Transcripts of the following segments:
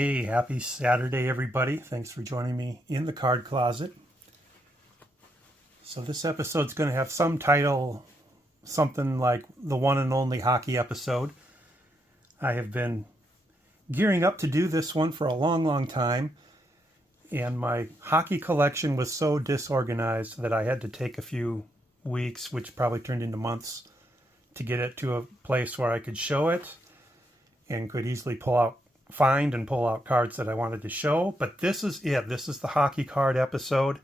Hey, happy Saturday, everybody. Thanks for joining me in the card closet. So this episode's going to have some title, something like the one and only hockey episode. I have been gearing up to do this one for a long time, and my hockey collection was so disorganized that I had to take a few weeks, which probably turned into months, to get it to a place where I could show it and could easily find and pull out cards that I wanted to show. But this is it. This is the hockey card episode.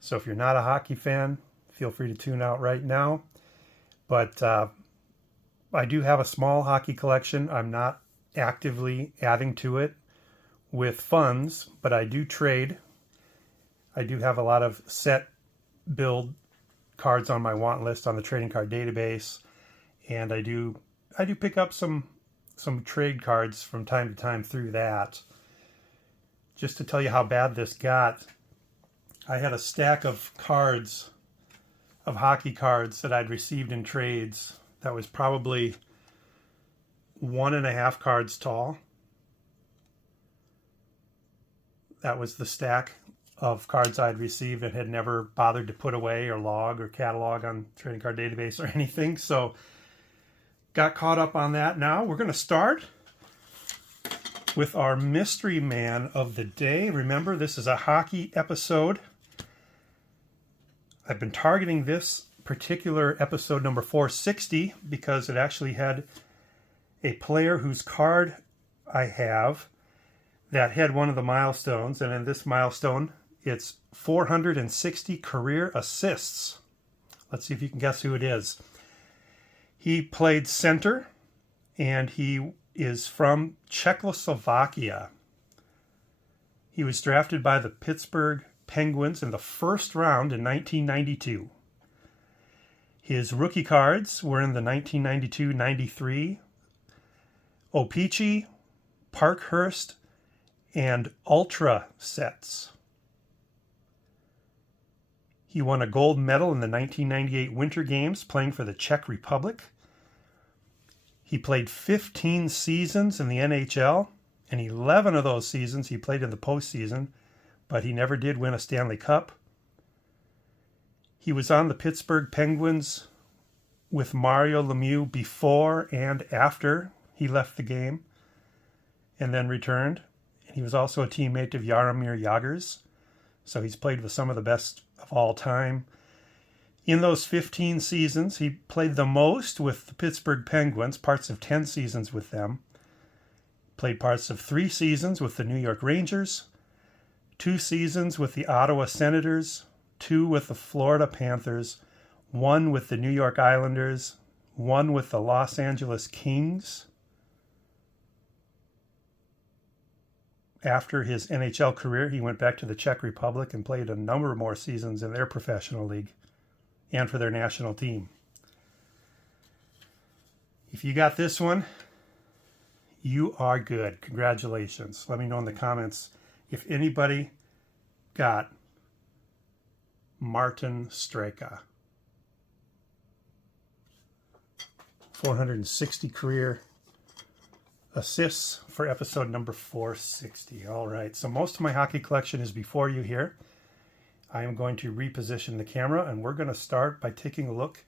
So if you're not a hockey fan, feel free to tune out right now. But I do have a small hockey collection. I'm not actively adding to it with funds, but I do trade. I do have a lot of set build cards on my want list on the trading card database, and I do pick up some trade cards from time to time through that. Just to tell you how bad this got, I had a stack of cards, of hockey cards that I'd received in trades that was probably 1.5 cards tall. That was the stack of cards I'd received and had never bothered to put away or log or catalog on trading card database or anything. So got caught up on that. Now we're going to start with our mystery man of the day. Remember, this is a hockey episode. I've been targeting this particular episode number 460 because it actually had a player whose card I have that had one of the milestones, and in this milestone it's 460 career assists. Let's see if you can guess who it is. He played center, and he is from Czechoslovakia. He was drafted by the Pittsburgh Penguins in the first round in 1992. His rookie cards were in the 1992-93 O-Pee-Chee, Parkhurst, and Ultra sets. He won a gold medal in the 1998 Winter Games playing for the Czech Republic. He played 15 seasons in the NHL, and 11 of those seasons he played in the postseason, but he never did win a Stanley Cup. He was on the Pittsburgh Penguins with Mario Lemieux before and after he left the game and then returned. And he was also a teammate of Jaromir Jagr's, so he's played with some of the best of all time. In those 15 seasons, he played the most with the Pittsburgh Penguins, parts of 10 seasons with them. Played parts of 3 seasons with the New York Rangers, 2 seasons with the Ottawa Senators, 2 with the Florida Panthers, 1 with the New York Islanders, 1 with the Los Angeles Kings. After his NHL career, he went back to the Czech Republic and played a number more seasons in their professional league and for their national team. If you got this one, you are good. Congratulations. Let me know in the comments if anybody got Martin Straka. 460 career assists for episode number 460. All right, so most of my hockey collection is before you here. I am going to reposition the camera, and we're going to start by taking a look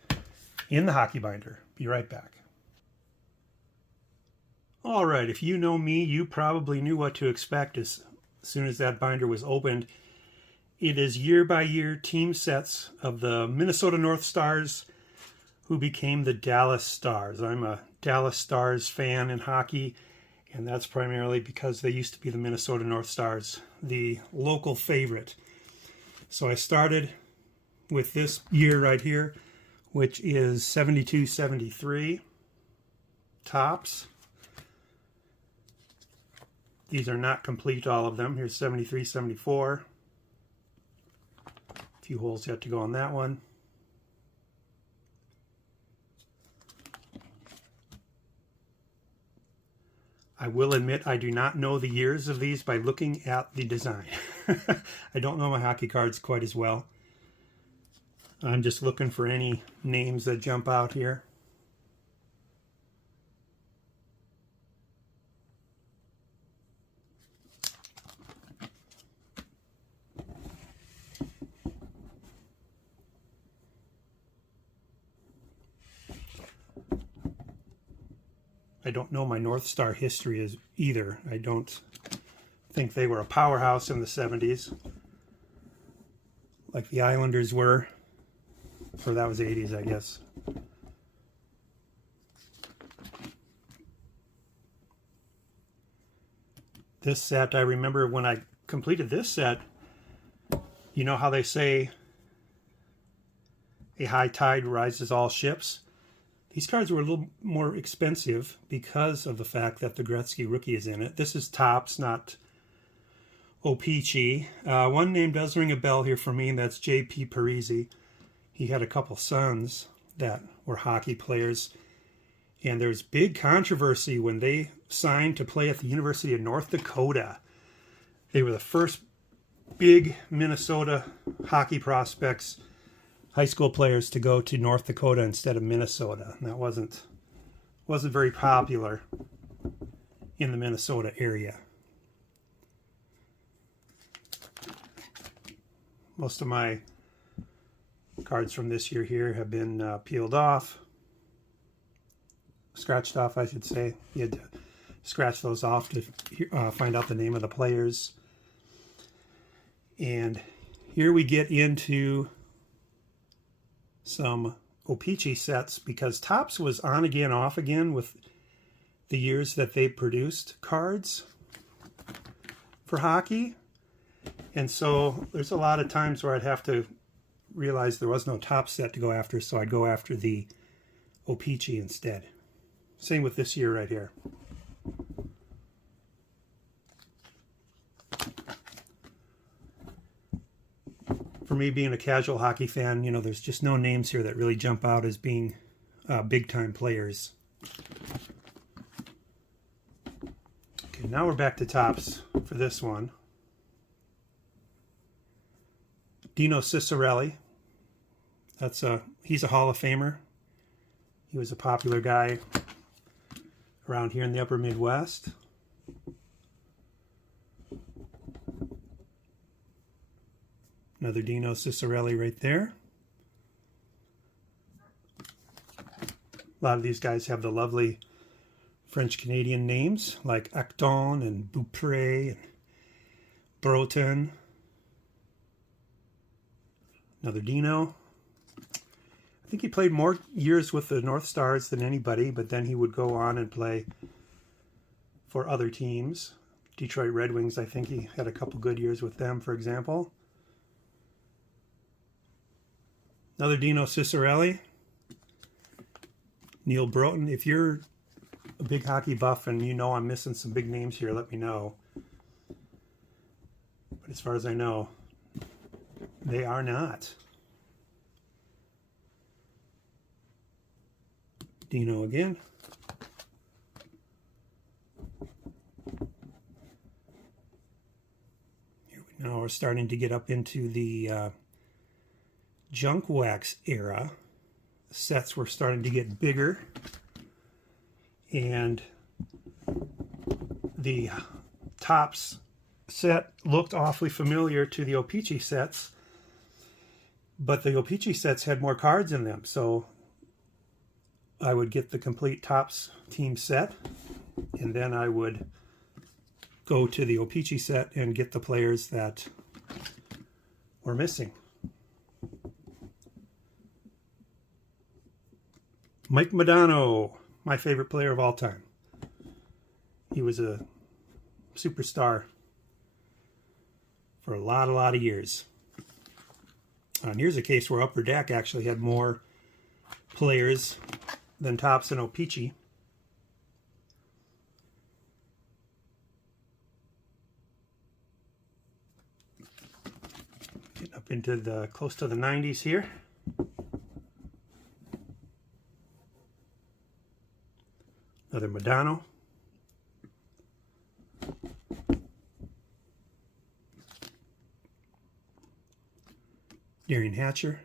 in the hockey binder. Be right back. All right, if you know me, you probably knew what to expect as soon as that binder was opened. It is year-by-year team sets of the Minnesota North Stars, who became the Dallas Stars. I'm a Dallas Stars fan in hockey, and that's primarily because they used to be the Minnesota North Stars, the local favorite. So I started with this year right here, which is 72-73 tops. These are not complete, all of them. Here's 73-74. A few holes yet to go on that one. I will admit I do not know the years of these by looking at the design. I don't know my hockey cards quite as well. I'm just looking for any names that jump out here. I don't know my North Star history either. I don't think they were a powerhouse in the 70s like the Islanders were, or that was 80s, I guess. This set, I remember when I completed this set, you know how they say a high tide rises all ships? These cards were a little more expensive because of the fact that the Gretzky rookie is in it. This is Topps, not O-Pee-Chee. One name does ring a bell here for me, and that's J.P. Parise. He had a couple sons that were hockey players, and there's big controversy when they signed to play at the University of North Dakota. They were the first big Minnesota hockey prospects, high school players, to go to North Dakota instead of Minnesota. And that wasn't very popular in the Minnesota area. Most of my cards from this year here have been peeled off, scratched off, I should say. You had to scratch those off to find out the name of the players. And here we get into some O-Pee-Chee sets, because Topps was on again, off again with the years that they produced cards for hockey. And so there's a lot of times where I'd have to realize there was no Topps set to go after, so I'd go after the O-Pee-Chee instead. Same with this year right here. For me, being a casual hockey fan, you know, there's just no names here that really jump out as being big-time players. Okay, now we're back to Topps for this one. Dino Ciccarelli. He's a Hall of Famer. He was a popular guy around here in the upper Midwest. Another Dino Ciccarelli right there. A lot of these guys have the lovely French-Canadian names like Acton and Beaupré and Breton. Another Dino. I think he played more years with the North Stars than anybody, but then he would go on and play for other teams. Detroit Red Wings, I think he had a couple good years with them, for example. Another Dino Ciccarelli. Neil Breton. If you're a big hockey buff and you know I'm missing some big names here, let me know. But as far as I know, they are not. Dino again. Now we're starting to get up into the junk wax era. Sets were starting to get bigger, and the Topps set looked awfully familiar to the O-Pee-Chee sets, but the O-Pee-Chee sets had more cards in them, so I would get the complete Topps team set, and then I would go to the O-Pee-Chee set and get the players that were missing. Mike Modano, my favorite player of all time. He was a superstar for a lot of years. And here's a case where Upper Deck actually had more players than Topps and O-Pee-Chee. Getting up into the close to the 90s here. Another Modano. Darian Hatcher.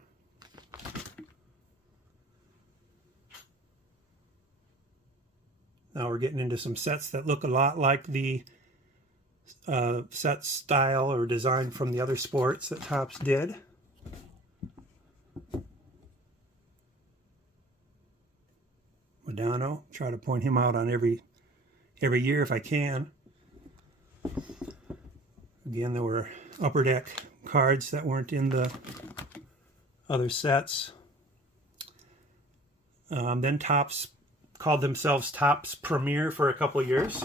Now we're getting into some sets that look a lot like the set style or design from the other sports that Topps did. Modano. Try to point him out on every year if I can. Again, there were Upper Deck cards that weren't in the other sets. Then Topps called themselves Topps Premier for a couple of years.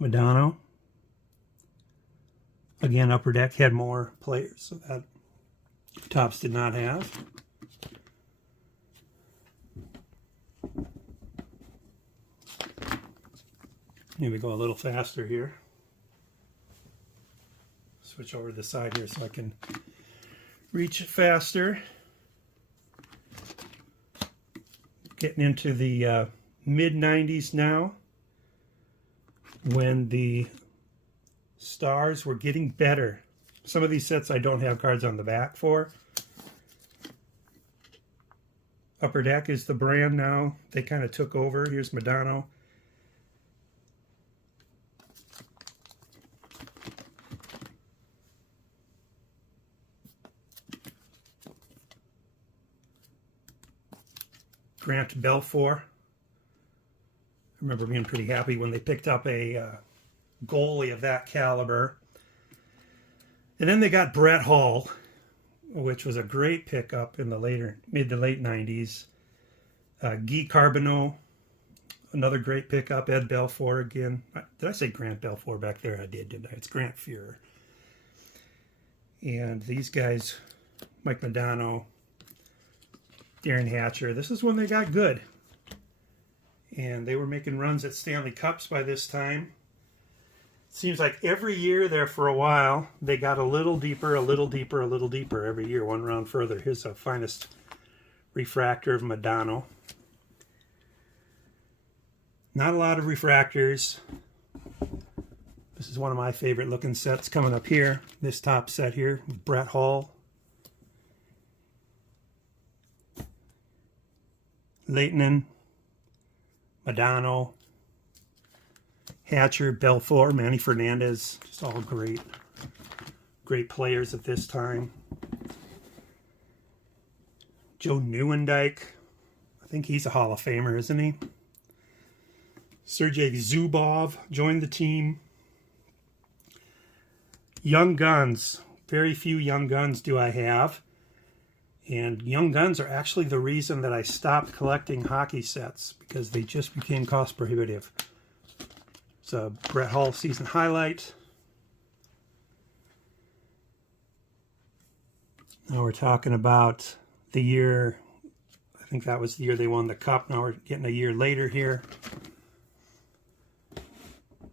Modano. Again, Upper Deck had more players, so that Topps did not have. Here we go a little faster here. Switch over to the side here so I can reach it faster. Getting into the mid-90s now, when the Stars were getting better. Some of these sets I don't have cards on the back for. Upper Deck is the brand now. They kind of took over. Here's Modano. Grant Belfour. I remember being pretty happy when they picked up a goalie of that caliber. And then they got Brett Hull, which was a great pickup in the mid to late 90s. Guy Carbonneau, another great pickup. Ed Belfour again. Did I say Grant Belfour back there? I did, didn't I? It's Grant Fuhrer. And these guys, Mike Modano, Darren Hatcher, this is when they got good. And they were making runs at Stanley Cups by this time. Seems like every year there for a while, they got a little deeper, a little deeper, a little deeper every year, one round further. Here's the finest refractor of Modano. Not a lot of refractors. This is one of my favorite looking sets coming up here. This top set here, Brett Hull. Lehtinen, Modano, Hatcher, Belfour, Manny Fernandez, just all great players at this time. Joe Nieuwendyk, I think he's a Hall of Famer, isn't he? Sergei Zubov joined the team. Young Guns, very few Young Guns do I have. And Young Guns are actually the reason that I stopped collecting hockey sets, because they just became cost prohibitive. It's a Brett Hull season highlight. Now we're talking about the year, I think that was the year they won the Cup. Now we're getting a year later here.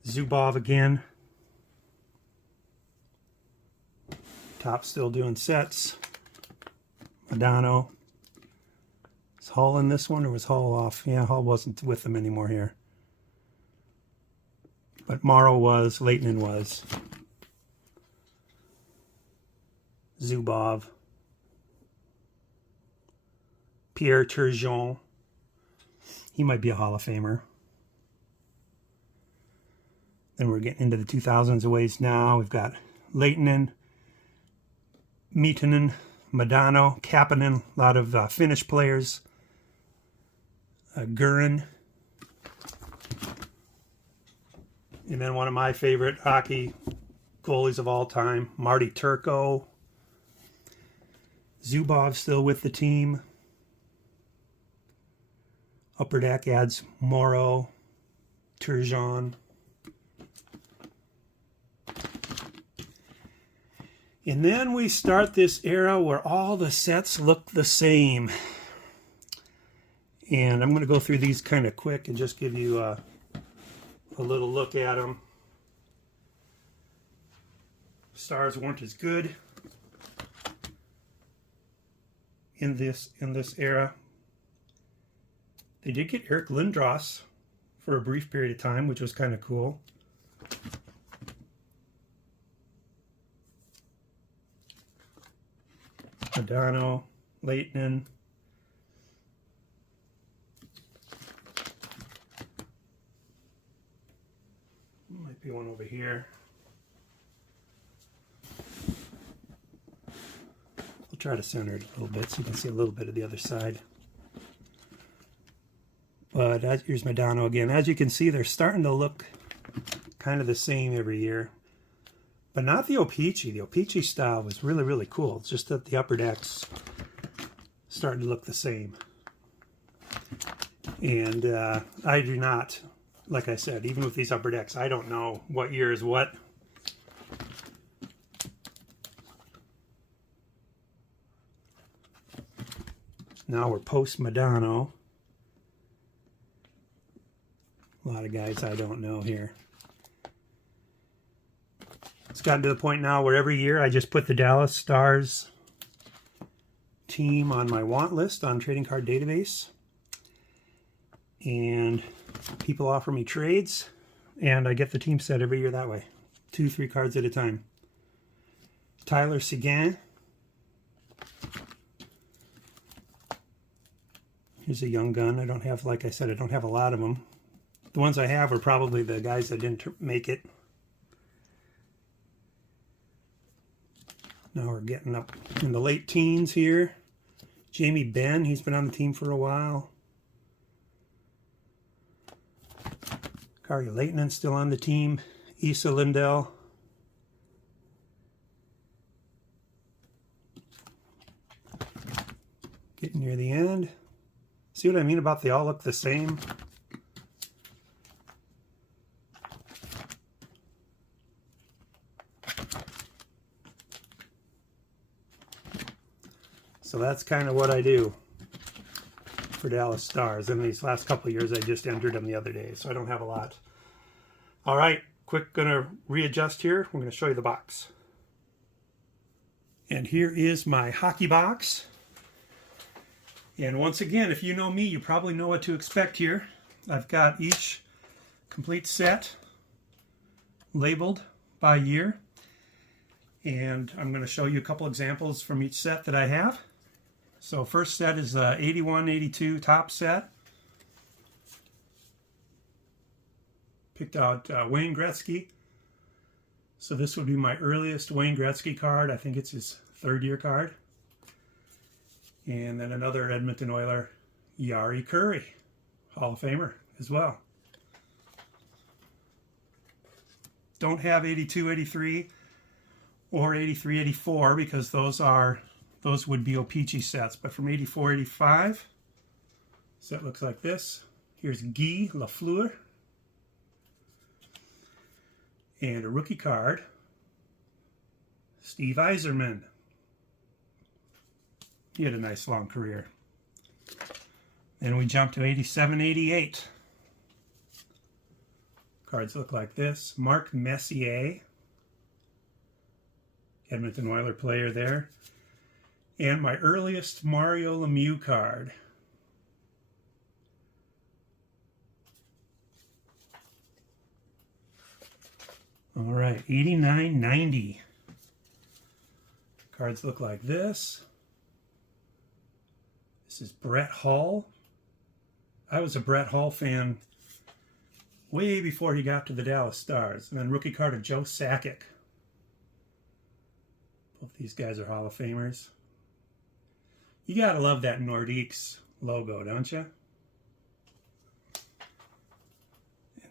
Zubov again. Top still doing sets. Modano. Is Hull in this one, or was Hull off? Yeah, Hull wasn't with them anymore here. But Morrow was, Lehtinen was. Zubov. Pierre Turgeon. He might be a Hall of Famer. Then we're getting into the 2000s a ways now. We've got Lehtinen, Miettinen, Modano, Kapanen, a lot of Finnish players. Gurin. And then one of my favorite hockey goalies of all time, Marty Turco. Zubov still with the team. Upper Deck adds Morrow, Turgeon. And then we start this era where all the sets look the same. And I'm going to go through these kind of quick and just give you a little look at them. Stars weren't as good in this era. They did get Eric Lindros for a brief period of time, which was kind of cool. Modano, Lehtinen. Might be one over here. try to center it a little bit so you can see a little bit of the other side. But here's Modano again. As you can see, they're starting to look kind of the same every year. But not the O-Pee-Chee. The O-Pee-Chee style was really, really cool. It's just that the upper deck's starting to look the same. And I do not, like I said, even with these upper decks, I don't know what year is what. Now we're post Modano. A lot of guys I don't know here. It's gotten to the point now where every year I just put the Dallas Stars team on my want list on Trading Card Database. And people offer me trades, and I get the team set every year that way. 2-3 cards at a time. Tyler Seguin. Here's a young gun. I don't have, like I said, I don't have a lot of them. The ones I have are probably the guys that didn't make it. Now we're getting up in the late teens here. Jamie Benn, he's been on the team for a while. Kari Lehtonen still on the team. Esa Lindell. Getting near the end. See what I mean about they all look the same? So that's kind of what I do for Dallas Stars. In these last couple of years, I just entered them the other day, so I don't have a lot. All right, gonna readjust here. We're gonna show you the box. And here is my hockey box. And once again, if you know me, you probably know what to expect here. I've got each complete set labeled by year. And I'm going to show you a couple examples from each set that I have. So first set is the 81-82 top set. Picked out Wayne Gretzky. So this would be my earliest Wayne Gretzky card. I think it's his third-year card. And then another Edmonton Oiler, Jari Kurri, Hall of Famer as well. Don't have 82-83 or 83-84 because those would be O-Pee-Chee sets. But from 84-85, set looks like this. Here's Guy Lafleur. And a rookie card, Steve Yzerman. He had a nice long career. Then we jump to 87-88. Cards look like this. Mark Messier, Edmonton Oiler player there. And my earliest Mario Lemieux card. All right, 89-90. Cards look like this. This is Brett Hull. I was a Brett Hull fan way before he got to the Dallas Stars. And then rookie card of Joe Sakic. Both these guys are Hall of Famers. You gotta love that Nordiques logo, don't you?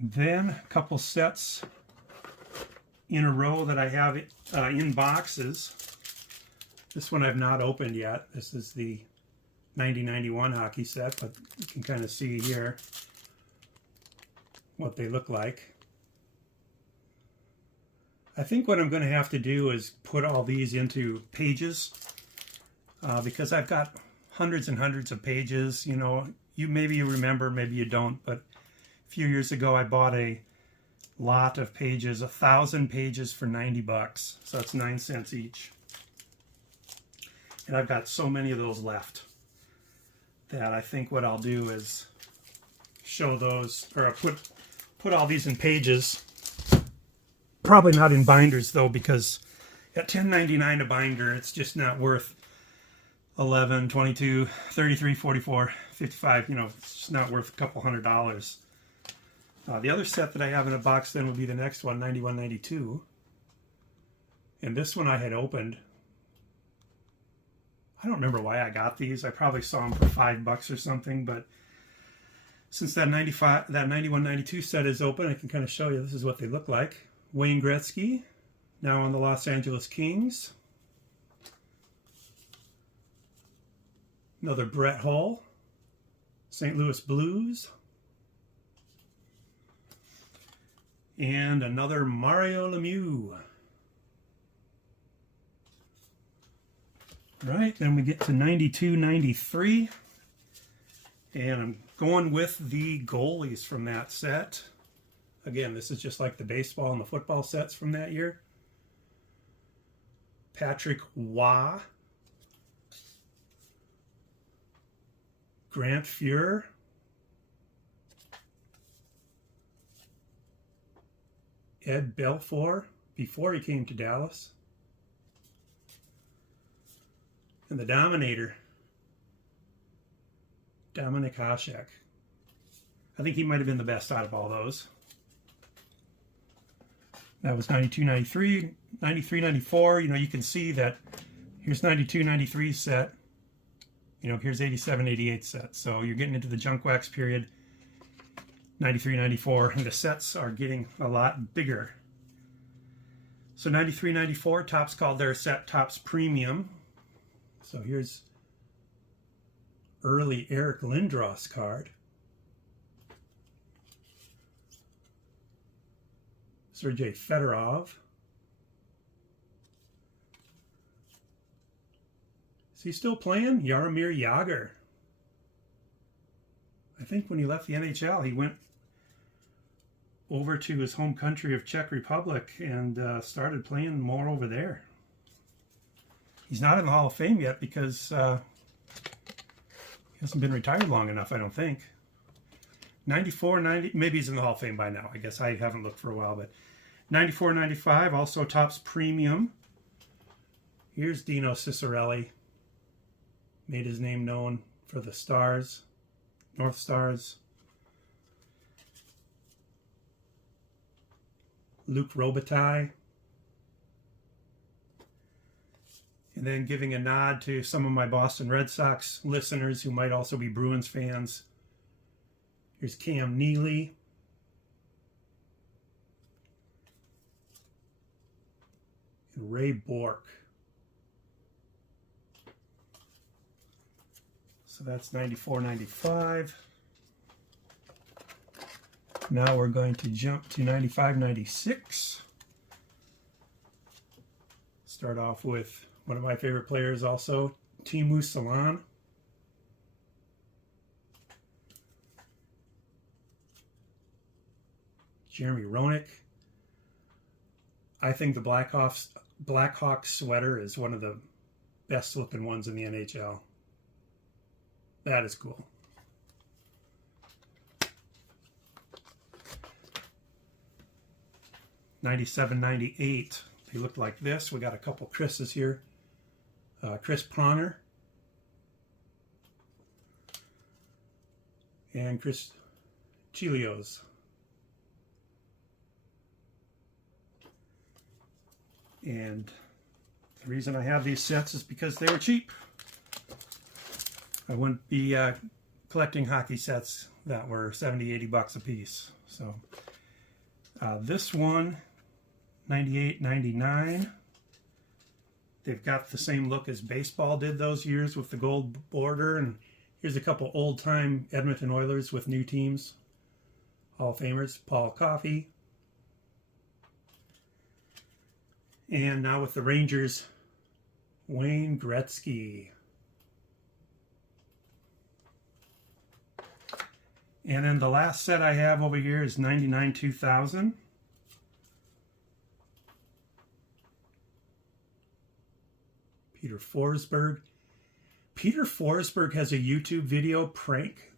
And then a couple sets in a row that I have in boxes. This one I've not opened yet. This is the 90-91 hockey set, but you can kind of see here what they look like. I think what I'm going to have to do is put all these into pages because I've got hundreds and hundreds of pages. You know, maybe you remember, maybe you don't, but a few years ago I bought a lot of pages, 1,000 pages for $90, so that's 9 cents each. And I've got so many of those left that I think what I'll do is show those, or I'll put all these in pages. Probably not in binders though, because at $10.99 a binder, it's just not worth 11, 22, 33, 44, 55. You know, it's just not worth a couple $100. The other set that I have in a box then will be the next one, 91-92. And this one I had opened I don't remember why I got these. I probably saw them for $5 or something, but since that 91-92 set is open, I can kind of show you this is what they look like. Wayne Gretzky, now on the Los Angeles Kings. Another Brett Hull, St. Louis Blues. And another Mario Lemieux. Right, then we get to 92-93. And I'm going with the goalies from that set. Again, this is just like the baseball and the football sets from that year. Patrick Waugh. Grant Fuhr. Ed Belfour, before he came to Dallas. And the Dominator, Dominik Hasek. I think he might have been the best out of all those. That was 92-93, 93-94. You know, you can see that here's 92-93 set. You know, here's 87-88 set. So you're getting into the junk wax period, 93-94, and the sets are getting a lot bigger. So 93-94, Topps called their set Topps Premium. So here's early Eric Lindros card. Sergei Fedorov. Is he still playing? Jaromir Jagr. I think when he left the NHL, he went over to his home country of Czech Republic and started playing more over there. He's not in the Hall of Fame yet because he hasn't been retired long enough, I don't think. 94, 90, maybe he's in the Hall of Fame by now. I guess I haven't looked for a while, but 94, 95, also Topps Premium. Here's Dino Ciccarelli. Made his name known for the Stars, North Stars. Luc Robitaille. And then giving a nod to some of my Boston Red Sox listeners who might also be Bruins fans. Here's Cam Neely. And Ray Bourque. So that's 94, 95. Now we're going to jump to 95, 96. Start off with one of my favorite players also, Teemu Selanne. Jeremy Roenick. I think the Blackhawks sweater is one of the best looking ones in the NHL. That is cool. '97, '98. They look like this. We got a couple Chris's here. Chris Pronger. And Chris Chelios. And the reason I have these sets is because they were cheap. I wouldn't be collecting hockey sets that were $70, $80 a piece. So this one, 98, 99. They've got the same look as baseball did those years with the gold border. And here's a couple old-time Edmonton Oilers with new teams. Hall of Famers, Paul Coffey. And now with the Rangers, Wayne Gretzky. And then the last set I have over here is 99, 2000. Peter Forsberg. Peter Forsberg has a YouTube video prank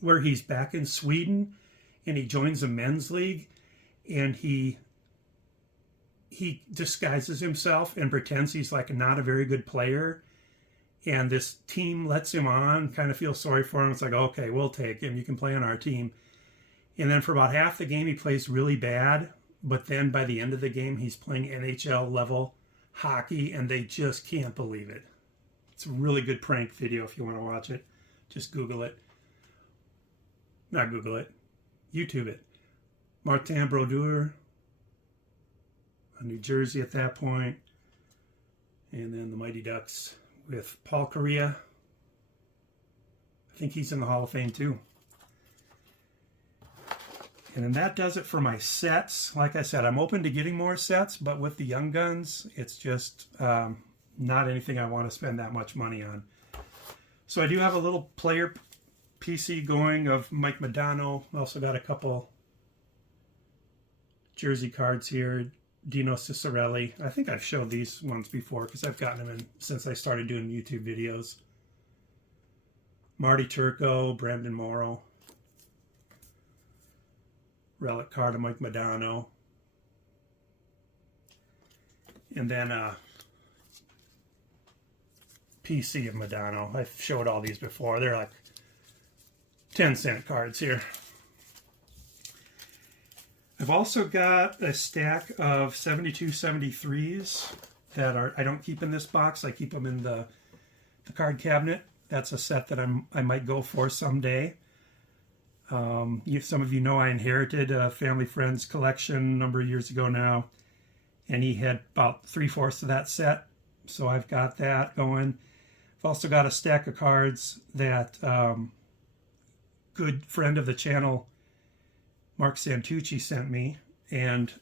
where he's back in Sweden and he joins a men's league and he disguises himself and pretends he's like not a very good player. And this team lets him on, kind of feels sorry for him. It's like, okay, we'll take him. You can play on our team. And then for about half the game, he plays really bad. But then by the end of the game, he's playing NHL level hockey, and they just can't believe it. It's a really good prank video if you want to watch it. Just Google it. Not Google it. YouTube it. Martin Brodeur, New Jersey at that point. And then the Mighty Ducks with Paul Correa. I think he's in the Hall of Fame too. And then that does it for my sets. Like I said, I'm open to getting more sets, but with the Young Guns, it's just not anything I want to spend that much money on. So I do have a little player PC going of Mike Modano. Also got a couple jersey cards here. Dino Ciccarelli. I think I've showed these ones before because I've gotten them in since I started doing YouTube videos. Marty Turco, Brandon Morrow. Relic card of Mike Modano. And then a PC of Modano. I've showed all these before. They're like 10-cent cards here. I've also got a stack of 72-73s that are, I don't keep in this box. I keep them in the card cabinet. That's a set that I might go for someday. Some of you know I inherited a family friend's collection a number of years ago now, and he had about 3/4 of that set, so I've got that going. I've also got a stack of cards that good friend of the channel, Mark Santucci, sent me, and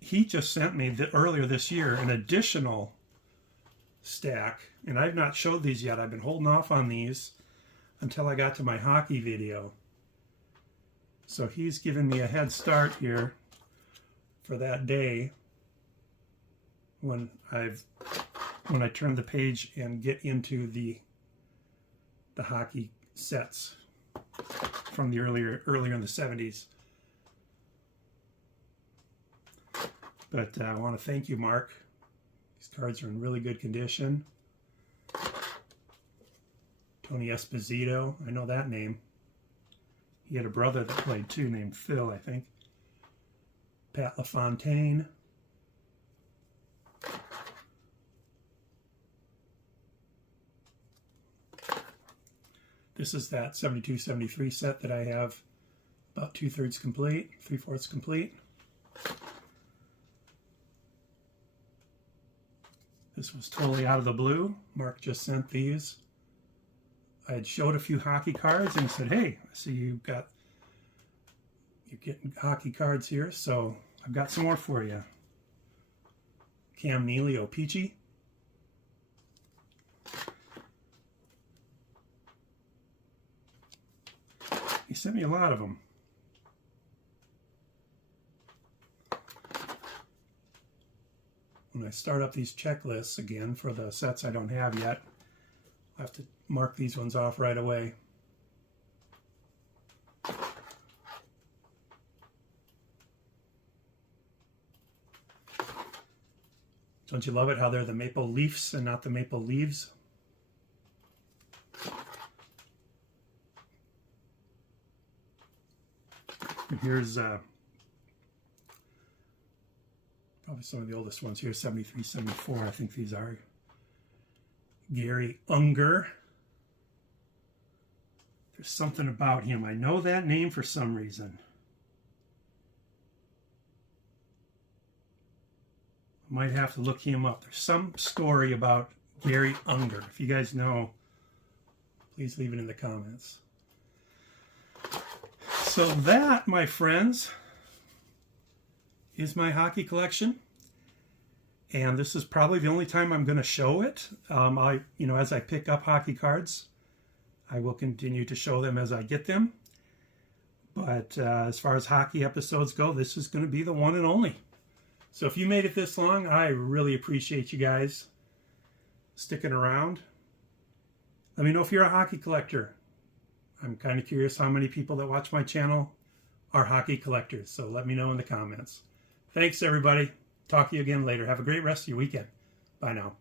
he just sent me earlier this year an additional stack, and I've not showed these yet. I've been holding off on these until I got to my hockey video. So he's given me a head start here for that day when I turn the page and get into the hockey sets from the earlier in the 70s. But I want to thank you, Mark. These cards are in really good condition. Tony Esposito, I know that name. He had a brother that played too, named Phil, I think. Pat LaFontaine. This is that 72-73 set that I have about 2/3 complete, 3/4 complete. This was totally out of the blue. Mark just sent these. I had showed a few hockey cards and he said, hey, I see you're getting hockey cards here, so I've got some more for you. Cam Neely, Peachy. He sent me a lot of them. When I start up these checklists again for the sets I don't have yet, I have to mark these ones off right away. Don't you love it how they're the Maple Leafs and not the Maple Leaves? And here's probably some of the oldest ones here, 73, 74, I think these are. Gary Unger. There's something about him. I know that name for some reason. I might have to look him up. There's some story about Gary Unger. If you guys know, please leave it in the comments. So that, my friends, is my hockey collection. And this is probably the only time I'm going to show it. As I pick up hockey cards, I will continue to show them as I get them. But as far as hockey episodes go, this is going to be the one and only. So if you made it this long, I really appreciate you guys sticking around. Let me know if you're a hockey collector. I'm kind of curious how many people that watch my channel are hockey collectors. So let me know in the comments. Thanks, everybody. Talk to you again later. Have a great rest of your weekend. Bye now.